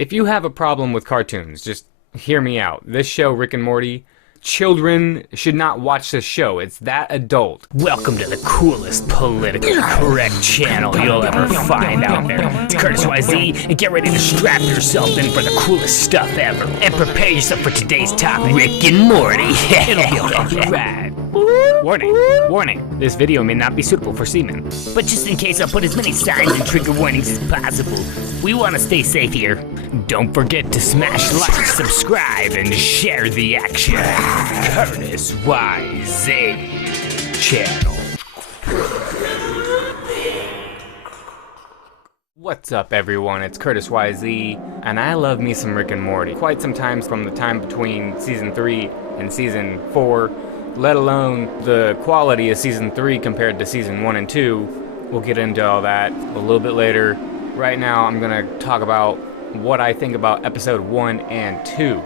If you have a problem with cartoons, just hear me out. This show, Rick and Morty, children should not watch this show. It's that adult. Welcome to the coolest politically correct channel you'll ever find out there. It's Curtis YZ, and get ready to strap yourself in for the coolest stuff ever. And prepare yourself for today's topic, Rick and Morty. It'll be a bumpy ride. Warning, warning. This video may not be suitable for seamen. But just in case, I'll put as many signs and trigger warnings as possible. We want to stay safe here. Don't forget to smash like, subscribe, and share the action. Curtis YZ channel. What's up, everyone? It's Curtis YZ, and I love me some Rick and Morty. Quite some times from the time between Season 3 and Season 4, let alone the quality of Season 3 compared to Season 1 and 2. We'll get into all that a little bit later. Right now, I'm going to talk about what I think about Episode 1 and 2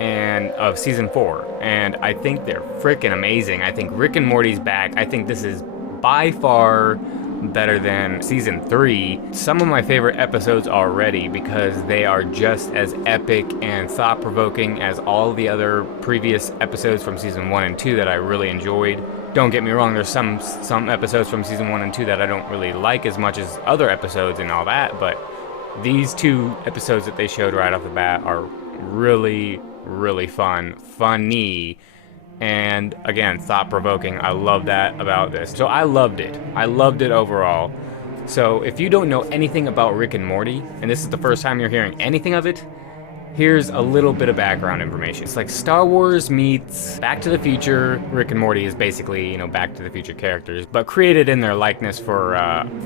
and of Season 4. And I think they're freaking amazing. I think Rick and Morty's back. I think this is by far better than Season 3. Some of my favorite episodes already because they are just as epic and thought-provoking as all the other previous episodes from Season 1 and 2 that I really enjoyed. Don't get me wrong, there's some episodes from Season 1 and 2 that I don't really like as much as other episodes and all that, but these two episodes that they showed right off the bat are really, really funny, and again, thought-provoking. I love that about this. So I loved it. I loved it overall. So if you don't know anything about Rick and Morty, and this is the first time you're hearing anything of it, here's a little bit of background information. It's like Star Wars meets Back to the Future. Rick and Morty is basically, Back to the Future characters, but created in their likeness for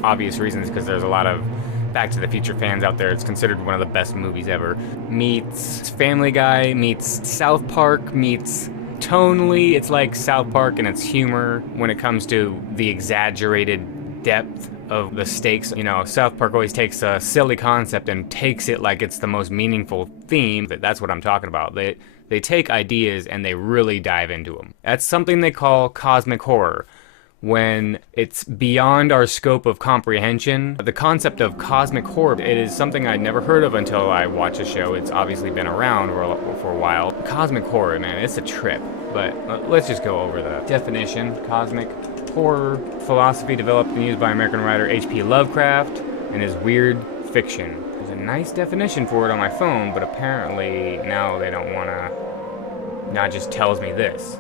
obvious reasons, because there's a lot of Back to the Future fans out there. It's considered one of the best movies ever. Meets Family Guy, meets South Park, meets tonally, it's like South Park in its humor when it comes to the exaggerated depth of the stakes. South Park always takes a silly concept and takes it like it's the most meaningful theme. That's what I'm talking about. They take ideas and they really dive into them. That's something they call cosmic horror. When it's beyond our scope of comprehension. The concept of cosmic horror, it is something I'd never heard of until I watched the show. It's obviously been around for a while. Cosmic horror, man, it's a trip. But let's just go over the definition. Cosmic horror, philosophy developed and used by American writer H.P. Lovecraft and is weird fiction. There's a nice definition for it on my phone, but apparently now they don't want to. Now it just tells me this.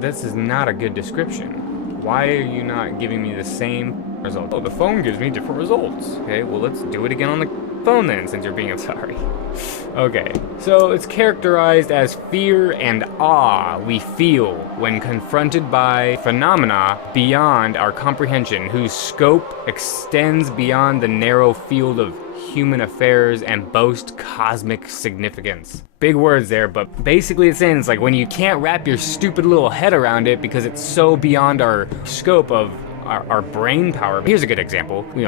This is not a good description. Why are you not giving me the same result? Oh, the phone gives me different results. Okay, well, let's do it again on the phone then, since you're being sorry. Okay, so it's characterized as fear and awe we feel when confronted by phenomena beyond our comprehension, whose scope extends beyond the narrow field of human affairs and boast cosmic significance. Big words there, but basically it's saying it's like when you can't wrap your stupid little head around it because it's so beyond our scope of our brain power. Here's a good example. We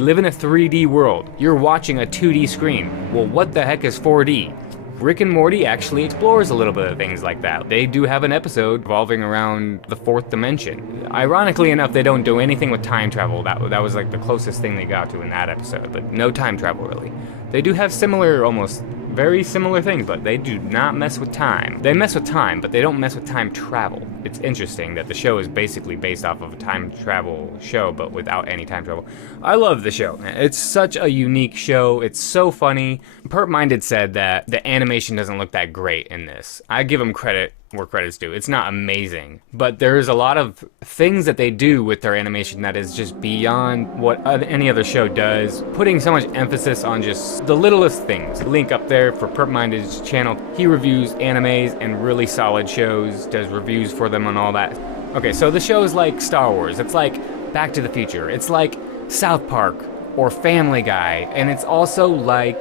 live in a 3D world. You're watching a 2D screen. Well, what the heck is 4D? Rick and Morty actually explores a little bit of things like that. They do have an episode revolving around the fourth dimension. Ironically enough, they don't do anything with time travel. That was like the closest thing they got to in that episode, but no time travel really. They do have almost very similar things, but they do not mess with time. They mess with time, but they don't mess with time travel. It's interesting that the show is basically based off of a time travel show, but without any time travel. I love the show. It's such a unique show. It's so funny. Perp Minded said that the animation doesn't look that great in this. I give them credit where credit's due. It's not amazing, but there's a lot of things that they do with their animation that is just beyond what any other show does, putting so much emphasis on just the littlest things. Link up there for Perp Minded's channel. He reviews animes and really solid shows, does reviews for them and all that. Okay, so the show is like Star Wars. It's like Back to the Future. It's like South Park or Family Guy, and it's also like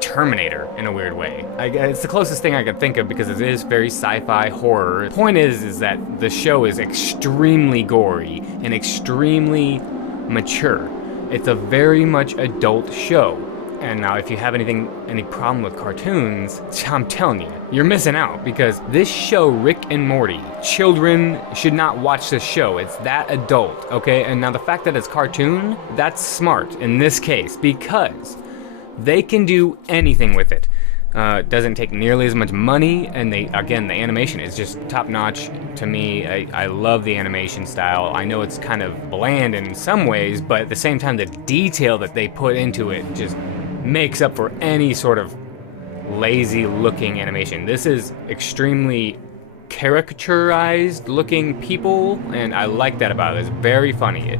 Terminator in a weird way. It's the closest thing I could think of because it is very sci-fi horror. The point is that the show is extremely gory and extremely mature. It's a very much adult show. And now if you have any problem with cartoons, I'm telling you, you're missing out, because this show, Rick and Morty, children should not watch this show. It's that adult, okay? And now the fact that it's cartoon, that's smart in this case, because They can do anything with it. It doesn't take nearly as much money, and the animation is just top-notch to me. I love the animation style. I know it's kind of bland in some ways, but at the same time, the detail that they put into it just makes up for any sort of lazy-looking animation. This is extremely caricaturized looking people, and I like that about it. It's very funny.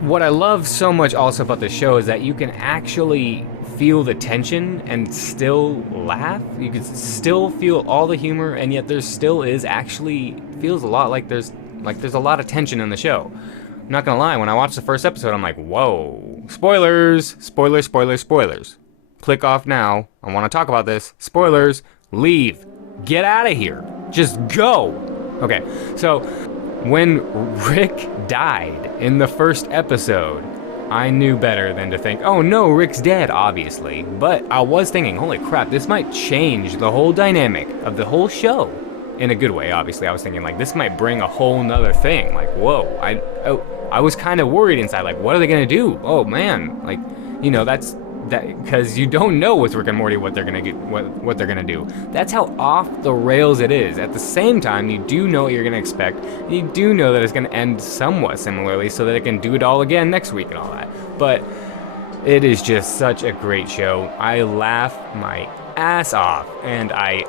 What I love so much also about the show is that you can actually feel the tension and still laugh. You can still feel all the humor, and yet there still is actually feels a lot like there's a lot of tension in the show. I'm not gonna lie, when I watched the first episode, I'm like, whoa. Spoilers! Spoilers, spoilers, spoilers. Click off now. I want to talk about this. Spoilers. Leave. Get out of here. Just go. Okay, so when Rick died in the first episode, I knew better than to think, oh no, Rick's dead, obviously. But I was thinking, holy crap, this might change the whole dynamic of the whole show. In a good way, obviously. I was thinking, like, this might bring a whole nother thing. Like, whoa. I was kind of worried inside, like, what are they gonna do? Oh man, like, you know, that's that, because you don't know with Rick and Morty what they're gonna get, what they're gonna do. That's how off the rails it is. At the same time, you do know what you're gonna expect. You do know that it's gonna end somewhat similarly, so that it can do it all again next week and all that. But it is just such a great show. I laugh my ass off, and I'm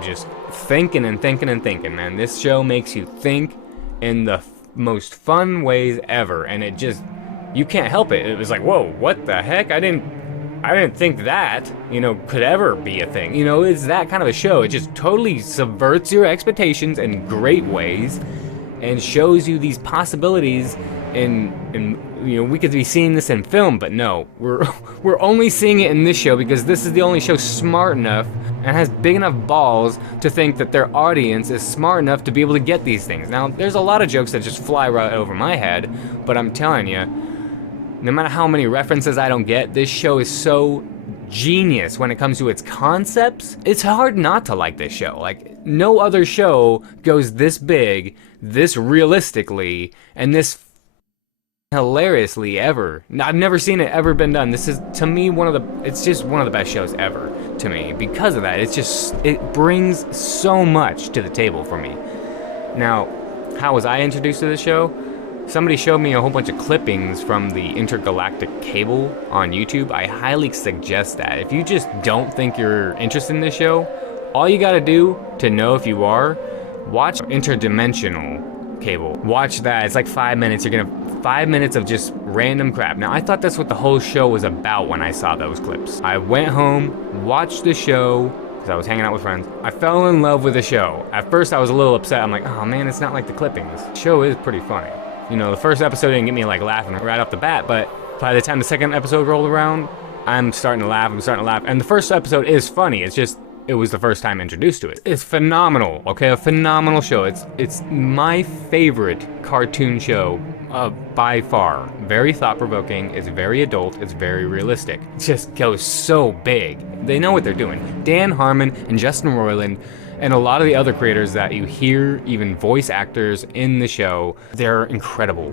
just thinking and thinking and thinking, man. This show makes you think in the most fun ways ever, and it just, you can't help it. It was like, whoa, what the heck? I didn't think that, you know, could ever be a thing. You know, it's that kind of a show. It just totally subverts your expectations in great ways and shows you these possibilities in you know, we could be seeing this in film, but no, we're only seeing it in this show because this is the only show smart enough and has big enough balls to think that their audience is smart enough to be able to get these things. Now, there's a lot of jokes that just fly right over my head, but I'm telling you, no matter how many references I don't get, this show is so genius when it comes to its concepts. It's hard not to like this show. Like, no other show goes this big, this realistically, and this hilariously ever. I've never seen it ever been done. This is, to me, it's just one of the best shows ever to me. Because of that, it brings so much to the table for me. Now, how was I introduced to the show? Somebody showed me a whole bunch of clippings from the intergalactic cable on YouTube. I highly suggest that. If you just don't think you're interested in this show, all you gotta do to know if you are, watch interdimensional cable. Watch that. It's like 5 minutes. You're gonna 5 minutes of just random crap. Now, I thought that's what the whole show was about when I saw those clips. I went home, watched the show, because I was hanging out with friends. I fell in love with the show. At first, I was a little upset. I'm like, oh man, it's not like the clippings. The show is pretty funny. You know, the first episode didn't get me like laughing right off the bat, but by the time the second episode rolled around, I'm starting to laugh. And the first episode is funny. It's just, it was the first time introduced to it. It's phenomenal, okay? A phenomenal show. It's my favorite cartoon show by far. Very thought-provoking. It's very adult. It's very realistic. It just goes so big. They know what they're doing. Dan Harmon and Justin Roiland and a lot of the other creators that you hear, even voice actors in the show, they're incredible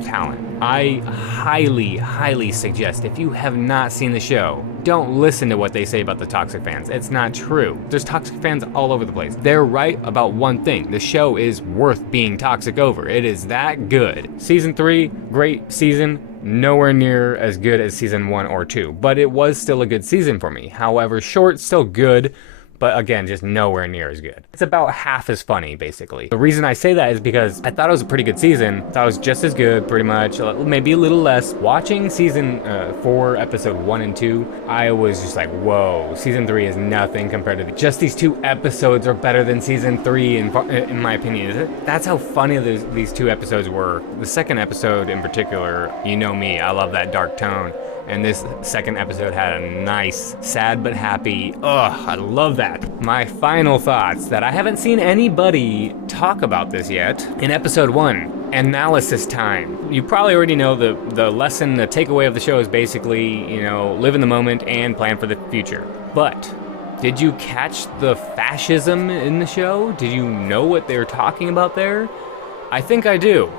talent. I highly, highly suggest, if you have not seen the show, don't listen to what they say about the toxic fans. It's not true. There's toxic fans all over the place. They're right about one thing. The show is worth being toxic over. It is that good. Season 3, great season. Nowhere near as good as season 1 or 2, but it was still a good season for me. However, short, still good. But again, just nowhere near as good. It's about half as funny, basically. The reason I say that is because I thought it was a pretty good season. I thought it was just as good, pretty much, maybe a little less. Watching season 4, episode 1 and 2, I was just like, whoa, season 3 is nothing compared to just these 2 episodes are better than season 3, in my opinion. That's how funny these 2 episodes were. The second episode in particular, you know me, I love that dark tone. And this second episode had a nice, sad but happy, I love that. My final thoughts, that I haven't seen anybody talk about this yet. In episode 1, analysis time. You probably already know the lesson, the takeaway of the show is basically, you know, live in the moment and plan for the future. But did you catch the fascism in the show? Did you know what they were talking about there? I think I do.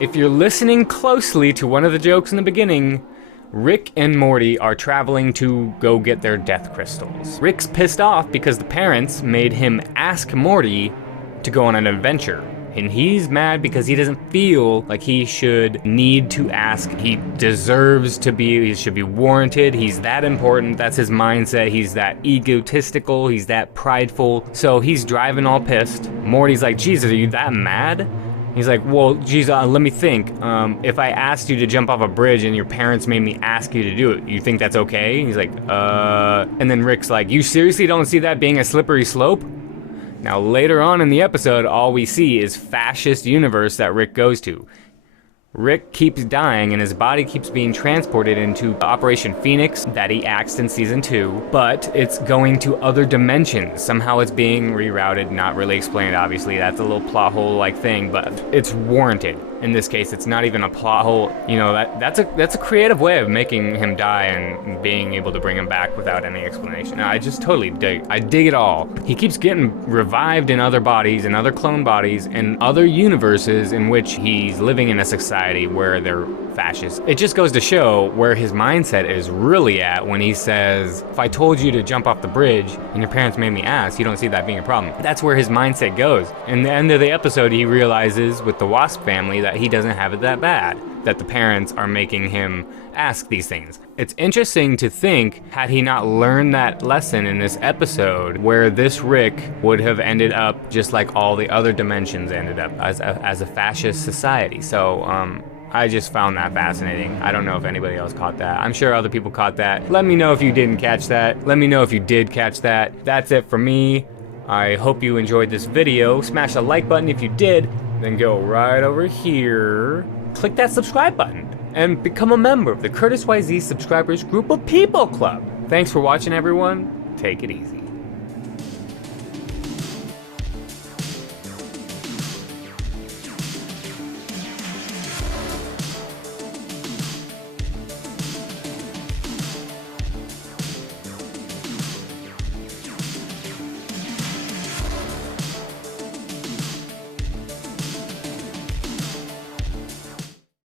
If you're listening closely to one of the jokes in the beginning, Rick and Morty are traveling to go get their death crystals. Rick's pissed off because the parents made him ask Morty to go on an adventure. And he's mad because he doesn't feel like he should need to ask. He deserves to be, he should be warranted. He's that important. That's his mindset. He's that egotistical. He's that prideful. So he's driving all pissed. Morty's like, Jesus, are you that mad? He's like, well, geez, let me think. If I asked you to jump off a bridge and your parents made me ask you to do it, you think that's okay? He's like, And then Rick's like, you seriously don't see that being a slippery slope? Now, later on in the episode, all we see is fascist universe that Rick goes to. Rick keeps dying and his body keeps being transported into Operation Phoenix that he axed in season 2, but it's going to other dimensions. Somehow it's being rerouted, not really explained, obviously. That's a little plot hole-like thing, but it's warranted. In this case, it's not even a plot hole. You know, that's a creative way of making him die and being able to bring him back without any explanation. I just totally dig it all. He keeps getting revived in other bodies, in other clone bodies, and other universes in which he's living in a society where they're fascist. It just goes to show where his mindset is really at when he says, if I told you to jump off the bridge and your parents made me ask, you don't see that being a problem. That's where his mindset goes. In the end of the episode, he realizes with the Wasp family that he doesn't have it that bad, that the parents are making him ask these things. It's interesting to think, had he not learned that lesson in this episode, where this Rick would have ended up just like all the other dimensions ended up, as a fascist society. So, I just found that fascinating. I don't know if anybody else caught that. I'm sure other people caught that. Let me know if you didn't catch that. Let me know if you did catch that. That's it for me. I hope you enjoyed this video. Smash the like button if you did. Then go right over here. Click that subscribe button and become a member of the Curtis YZ Subscribers Group of People Club. Thanks for watching, everyone. Take it easy.